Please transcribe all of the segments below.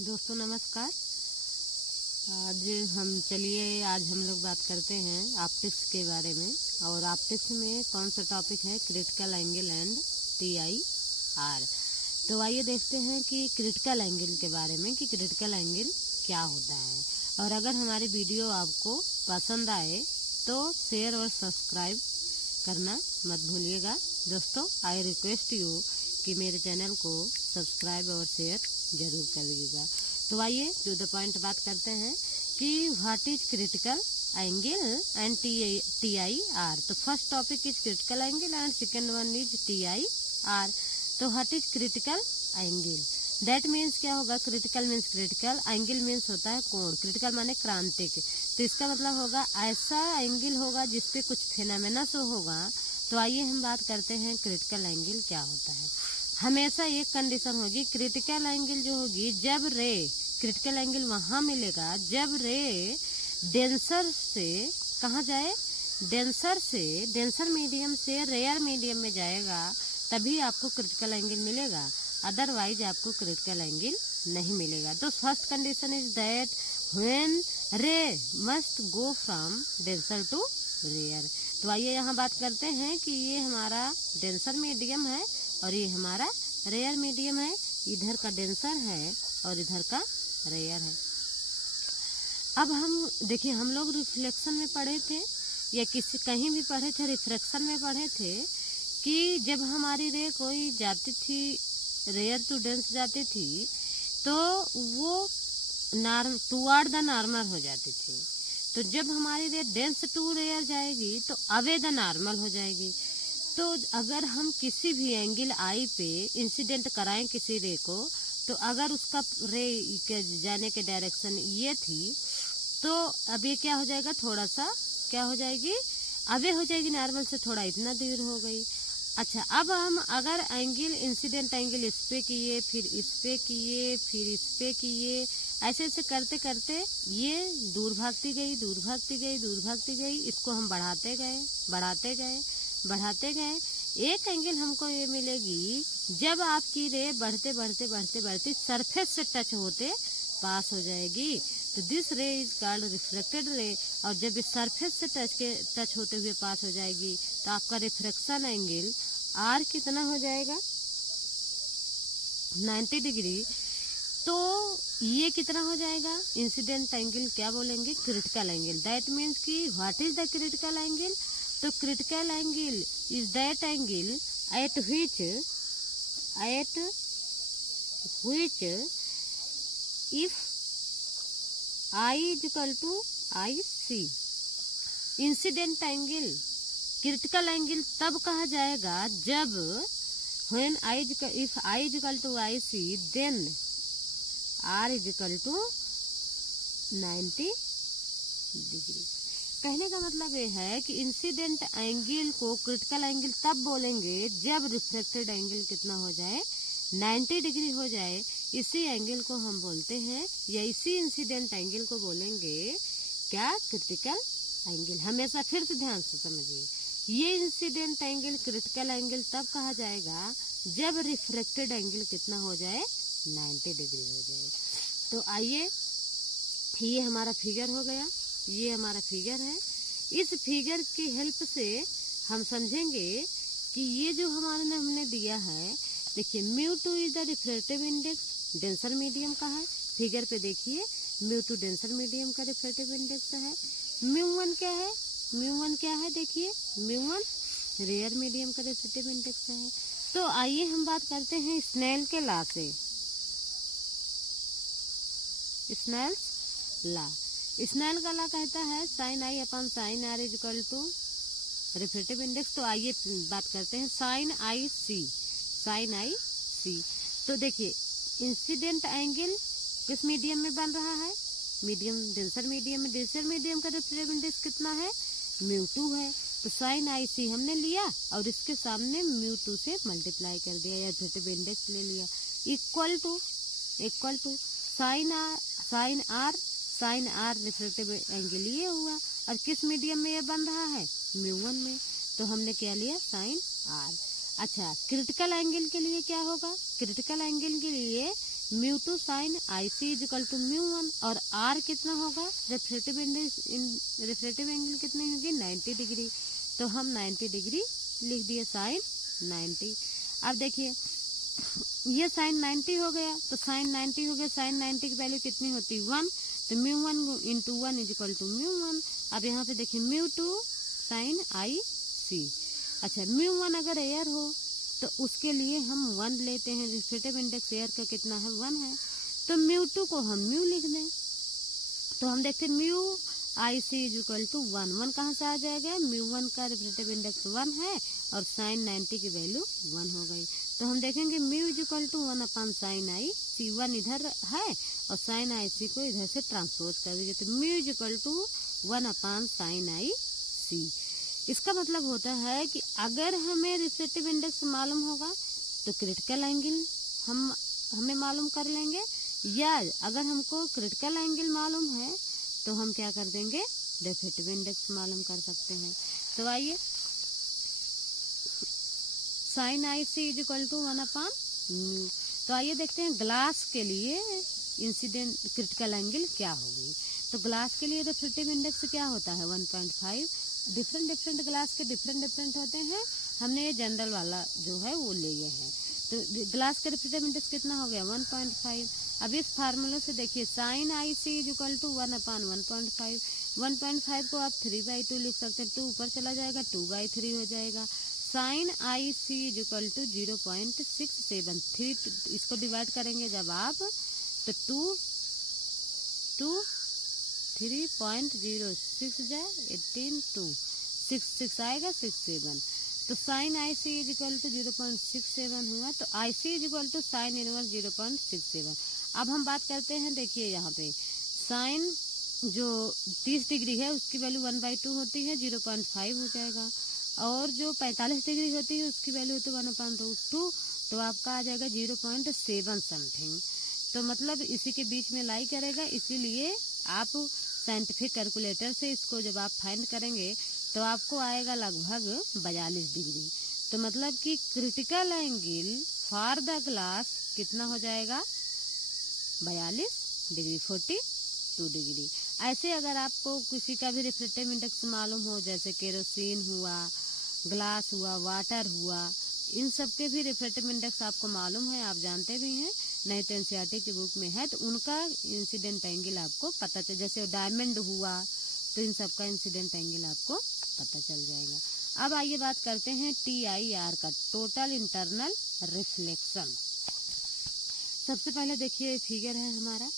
दोस्तों नमस्कार। आज हम लोग बात करते हैं ऑप्टिक्स के बारे में। और ऑप्टिक्स में कौन सा टॉपिक है? Critical angle and TIR। तो आइए देखते हैं कि क्रिटिकल एंगल के बारे में कि क्रिटिकल एंगल क्या होता है। और अगर हमारी वीडियो आपको पसंद आए तो शेयर और सब्सक्राइब करना मत भूलिएगा। दोस्तों आई रिक्वेस्ट यू कि मेरे चैनल को सब्सक्राइब और शेयर जरूर करिएगा। तो आइए टू द पॉइंट बात करते हैं कि what is critical angle and TIR। तो first topic is critical angle and second one is TIR। तो what is critical angle? That means क्या होगा? Critical means critical, angle means होता है कोण, क्रिटिकल माने क्रांतिक। तो इसका मतलब होगा ऐसा एंगल होगा जिसपे कुछ फिनोमेना शो होगा। तो आइए हम बात करते हैं क्रिटिकल एंगल क्या होता है। हमेशा एक कंडीशन होगी, क्रिटिकल एंगल जो होगी जब रे, क्रिटिकल एंगल वहां मिलेगा जब रे डेंसर से कहाँ जाए? डेंसर मीडियम से रेयर मीडियम में जाएगा, तभी आपको क्रिटिकल एंगल मिलेगा। अदरवाइज आपको क्रिटिकल एंगल नहीं मिलेगा। तो first condition is that when ray must go from denser to rarer. तो आइए यहाँ बात करते हैं कि ये हमारा डेंसर मीडियम है और ये हमारा रेयर मीडियम है। इधर का डेंसर है और इधर का रेयर है। अब हम देखिए, हम लोग रिफ्लेक्शन में पढ़े थे या कहीं भी पढ़े थे, रिफ्रैक्शन में पढ़े थे कि जब हमारी रे कोई जाती थी रेयर टू डेंस जाती थी तो वो टुवर्ड द नॉर्मल हो जाती थी। तो जब हमारी रे डेंस टू रेयर जाएगी तो अवे द नॉर्मल हो जाएगी। तो अगर हम किसी भी एंगल आई पे इंसिडेंट कराएं किसी रे को, तो अगर उसका रे के जाने के डायरेक्शन ये थी तो अब ये क्या हो जाएगा? थोड़ा सा क्या हो जाएगी? अवे हो जाएगी नॉर्मल से, थोड़ा इतना दूर हो गई। अच्छा, अब हम अगर एंगल इंसिडेंट एंगल इस पे किए, फिर इस पे किए, फिर इस पे किए, ऐसे ऐसे करते करते ये दूर भागती गई। इसको हम बढ़ाते गए। एक एंगल हमको ये मिलेगी जब आपकी रे बढ़ते सरफेस से टच होते पास हो जाएगी। तो दिस रे इज कॉल्ड रिफ्लेक्टेड रे। और जब इस सरफेस से टच होते हुए पास हो जाएगी तो आपका रिफ्रैक्शन एंगल R कितना हो जाएगा? 90 डिग्री। तो ये कितना हो जाएगा? इंसिडेंट एंगल क्या बोलेंगे? Critical angle. दैट मीन्स कि what is the critical angle? तो critical angle is that angle at which if I is equal to IC। Incident angle critical angle तब कहा जाएगा जब if I is equal to IC then R is equal to 90 degree. कहने का मतलब ये है कि इंसिडेंट एंगल को क्रिटिकल एंगल तब बोलेंगे जब रिफ्लेक्टेड एंगल कितना हो जाए? 90 डिग्री हो जाए। इसी एंगल को हम बोलते हैं या इसी इंसिडेंट एंगल को बोलेंगे क्या? Critical angle. हमेशा फिर से ध्यान से समझिए, ये इंसिडेंट एंगल क्रिटिकल एंगल तब कहा जाएगा जब रिफ्लेक्टेड एंगल कितना हो जाए? 90 डिग्री हो जाए। तो आइए, ये हमारा फिगर हो गया, ये हमारा फिगर है। इस फिगर की हेल्प से हम समझेंगे कि ये जो हमने दिया है, देखिए μ2 is the refractive index, denser medium का है। फिगर पे देखिए, μ2 डेंसर मीडियम का रिफ्रैक्टिव इंडेक्स है। μ1 क्या है? μ1 क्या है? देखिए μ1 रेयर मीडियम का रिफ्रैक्टिव इंडेक्स है। तो आइए हम बात करते हैं स्नेल के लॉ से। स्नेल का लॉ कहता है sin I upon sin R is equal to refractive index. तो आइए बात करते हैं sin IC। तो देखिए, इंसिडेंट एंगल किस मीडियम में बन रहा है? मीडियम, डेंसर मीडियम में। डेंसर मीडियम का रिफ्रैक्टिव इंडेक्स कितना है? μ2 है। तो sin IC हमने लिया और इसके सामने μ2 से मल्टीप्लाई कर दिया या रिफ्रैक्टिव इंडेक्स ले लिया, equal to sin R refractive angle ये हुआ। और किस मीडियम में ये बन रहा है? μ1 में। तो हमने क्या लिया? sin R। अच्छा, क्रिटिकल एंगल के लिए क्या होगा? क्रिटिकल एंगल के लिए μ2 sin IC इक्वल टू μ1, और R कितना होगा, रिफ्रैक्टिव एंगल कितनी होगी 90 डिग्री, तो हम 90 डिग्री लिख दिए साइन 90। अब देखिए ये साइन 90 हो गया, तो साइन 90 हो गया, साइन 90 की वैल्यू कितनी होती है 1, तो μ1 इंटू 1 इक्वल टू μ1। अब यहाँ पे देखिए μ2 साइन IC। अच्छा μ1 अगर एयर हो तो उसके लिए हम 1 लेते हैं, रिफ्रैक्टिव इंडेक्स एयर का कितना है 1 है, तो μ2 को हम म्यू लिख दें, तो हम देखते हैं म्यू IC इक्वल टू 1, 1 कहाँ से आ जाएगा, μ1 का रिफ्रैक्टिव इंडेक्स 1 है और साइन 90 की वैल्यू 1 हो गई, तो हम देखेंगे mu equal to 1 upon sine IC, 1 इधर है और साइन IC को इधर से ट्रांसपोज कर दीजिए, तो mu equal to 1 upon sine IC। इसका मतलब होता है कि अगर हमें रिफ्रैक्टिव इंडेक्स मालूम होगा तो क्रिटिकल एंगल हमें मालूम कर लेंगे, या अगर हमको क्रिटिकल एंगल मालूम है तो हम क्या कर देंगे, रिफ्रैक्टिव इंडेक्स मालूम कर सकते हैं। तो आइए sine IC equal to 1 upon mu, तो आइए देखते हैं ग्लास के लिए इंसिडेंट क्रिटिकल एंगल क्या होगी। तो ग्लास के लिए रिफ्रैक्टिव इंडेक्स क्या होता है 1.5, डिफरेंट ग्लास के डिफरेंट होते हैं, हमने ये जनरल वाला जो है वो लिए हैं, तो ग्लास का रिफ्रैक्टिव इंडेक्स कितना हो गया 1.5। अब इस फार्मूले से देखिए साइन IC इक्वल टू 1 अपान 1.5, 1.5 को आप 3/2 लिख सकते हैं, 2 ऊपर चला जाएगा 2/3 हो जाएगा, साइन IC इक्वल टू 0.67, 3 इसको डिवाइड करेंगे जब आप तो 3.06 जाए 18 2 6 आएगा 67, तो साइन IC इक्वल टू 0.67 हुआ, तो IC equal to sine inverse 0.67। अब हम बात करते हैं, देखिए यहाँ पे साइन जो 30 डिग्री है उसकी वैल्यू 1/2 होती है 0.5 हो जाएगा, और जो 45 डिग्री होती है उसकी वैल्यू होती है 1/2, तो आपका आ जाएगा 0.7 समथिंग, तो मतलब इसी के बीच में लाई करेगा, इसीलिए आप साइंटिफिक कैलकुलेटर से इसको जब आप फाइंड करेंगे तो आपको आएगा लगभग 42 डिग्री, तो मतलब कि critical angle for the glass कितना हो जाएगा 42 डिग्री 42 डिग्री। ऐसे अगर आपको किसी का भी रिफ्रैक्टिव इंडेक्स मालूम हो, जैसे केरोसिन हुआ, ग्लास हुआ, वाटर हुआ, इन सब के भी रिफ्रैक्टिव इंडेक्स आपको मालूम है, आप जानते भी हैं, नहीं तो एनसीईआरटी की बुक में है, तो उनका इंसिडेंट एंगल आपको पता चल, जैसे डायमंड हुआ तो इन सब का इंसिडेंट एंगल आपको पता चल जाएगा। अब आइए बात करते हैं TIR का, टोटल इंटरनल रिफ्लेक्शन। सबसे पहले देखिए फिगर है हमारा,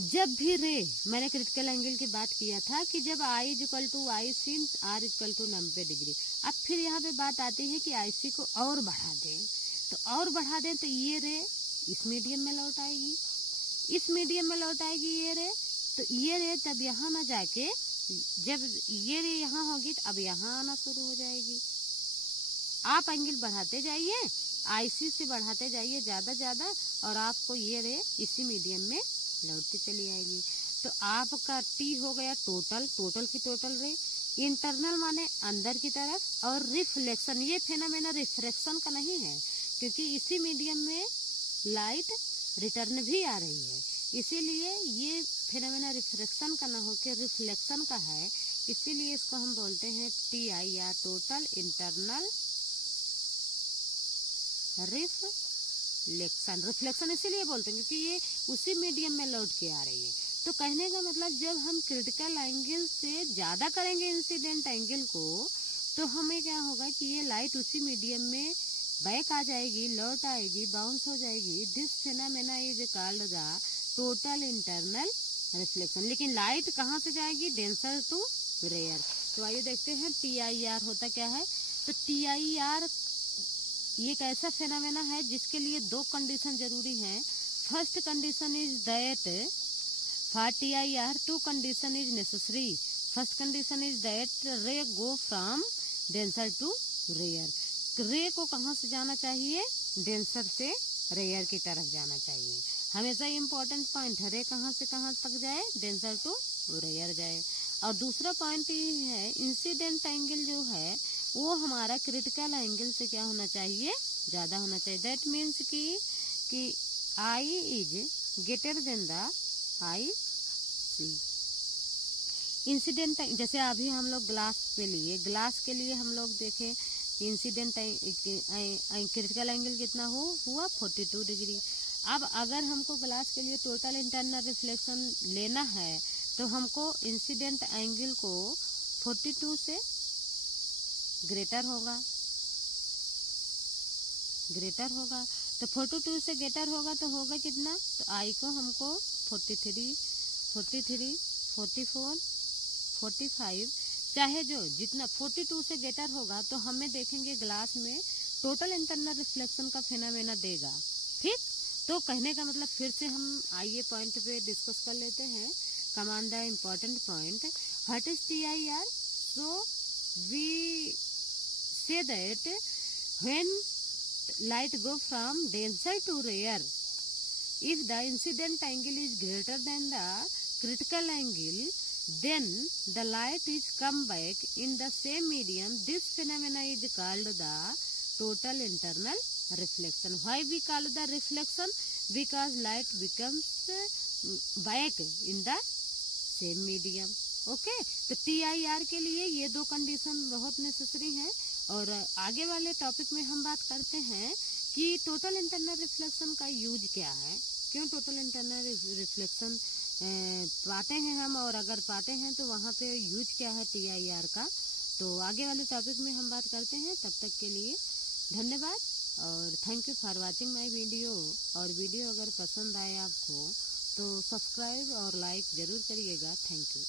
जब भी रे, मैंने क्रिटिकल एंगल की बात किया था कि जब I equal to I sin R equal to 90 degree, अब फिर यहाँ पे बात आती है कि IC को और बढ़ा दें, तो और बढ़ा दें तो ये रे इस मीडियम में लौट आएगी, इस मीडियम में लौट आएगी ये रे, तो ये रे तब यहाँ ना जाके, जब ये रे यहाँ होगी तो अब यहाँ आना शुरू हो जाएगी। आप एंगल बढ़ाते जाइए, IC से बढ़ाते जाइए ज्यादा, और आपको ये रे इसी मीडियम में लौटती चली आएगी। तो आपका T हो गया टोटल की टोटल रे, इंटरनल माने अंदर की तरफ, और रिफ्लेक्शन, ये फेनोमेना रिफ्रैक्शन का नहीं है, क्योंकि इसी मीडियम में लाइट रिटर्न भी आ रही है, इसीलिए ये फेनोमेना रिफ्रैक्शन का ना होकर रिफ्लेक्शन का है, इसीलिए इसको हम बोलते हैं TIR, टोटल इंटरनल रिफ्लेक्शन इसीलिए बोलते हैं क्योंकि ये उसी मीडियम में लौट के आ रही है। तो कहने का मतलब जब हम क्रिटिकल एंगल से ज्यादा करेंगे इंसिडेंट एंगल को, तो हमें क्या होगा कि ये लाइट उसी मीडियम में बैक आ जाएगी, लौट आएगी, बाउंस हो जाएगी। This phenomena is called the total internal reflection. लेकिन लाइट कहाँ से जाएगी, डेंसर टू रेयर। तो आइए देखते हैं TIR होता क्या है। तो TIR ये एक ऐसा फेनोमेना है जिसके लिए 2 कंडीशन जरूरी हैं। First condition is that for TIR 2 condition is necessary. First condition is that ray go from denser to rare. Ray को कहाँ से जाना चाहिए, डेंसर से रेयर की तरफ जाना चाहिए। हमेशा इम्पोर्टेंट पॉइंट है, रे कहाँ से कहाँ तक जाए, डेंसर टू रेयर जाए। और दूसरा पॉइंट ये है, इंसिडेंट एंगल जो है वो हमारा क्रिटिकल एंगल से क्या होना चाहिए, ज्यादा होना चाहिए। दैट मीन्स कि I is greater than the IC। Incident, जैसे अभी हम लोग ग्लास पे लिए, ग्लास के लिए हम लोग देखें इंसिडेंट क्रिटिकल एंगल कितना हुआ 42 डिग्री। अब अगर हमको ग्लास के लिए टोटल इंटरनल रिफ्लेक्शन लेना है तो हमको इंसिडेंट एंगल को 42 से ग्रेटर होगा, तो 42 से ग्रेटर होगा तो होगा कितना, तो आई को हमको 43, 44, 45, चाहे जो जितना 42 से ग्रेटर होगा तो हमें देखेंगे ग्लास में टोटल इंटरनल रिफ्लेक्शन का फेनामेना देगा। ठीक, तो कहने का मतलब फिर से हम आइए पॉइंट पे डिस्कस कर लेते हैं। Command the important point, what is TIR? So we say that when light go from denser to rare, if the incident angle is greater than the critical angle, then the light is come back in the same medium. This phenomena is called the total internal reflection. Why we call the reflection? Because light becomes back in the same medium. Okay, तो TIR के लिए ये दो condition बहुत necessary है। और आगे वाले टॉपिक में हम बात करते हैं कि टोटल इंटरनल रिफ्लेक्शन का यूज क्या है, क्यों टोटल इंटरनल रिफ्लेक्शन पाते हैं हम, और अगर पाते हैं तो वहाँ पे यूज क्या है TIR का। तो आगे वाले टॉपिक में हम बात करते हैं। तब तक के लिए धन्यवाद और thank you for watching my video. और वीडियो अगर पसंद आए आपको तो सब्सक्राइब और लाइक ज़रूर करिएगा। Thank you.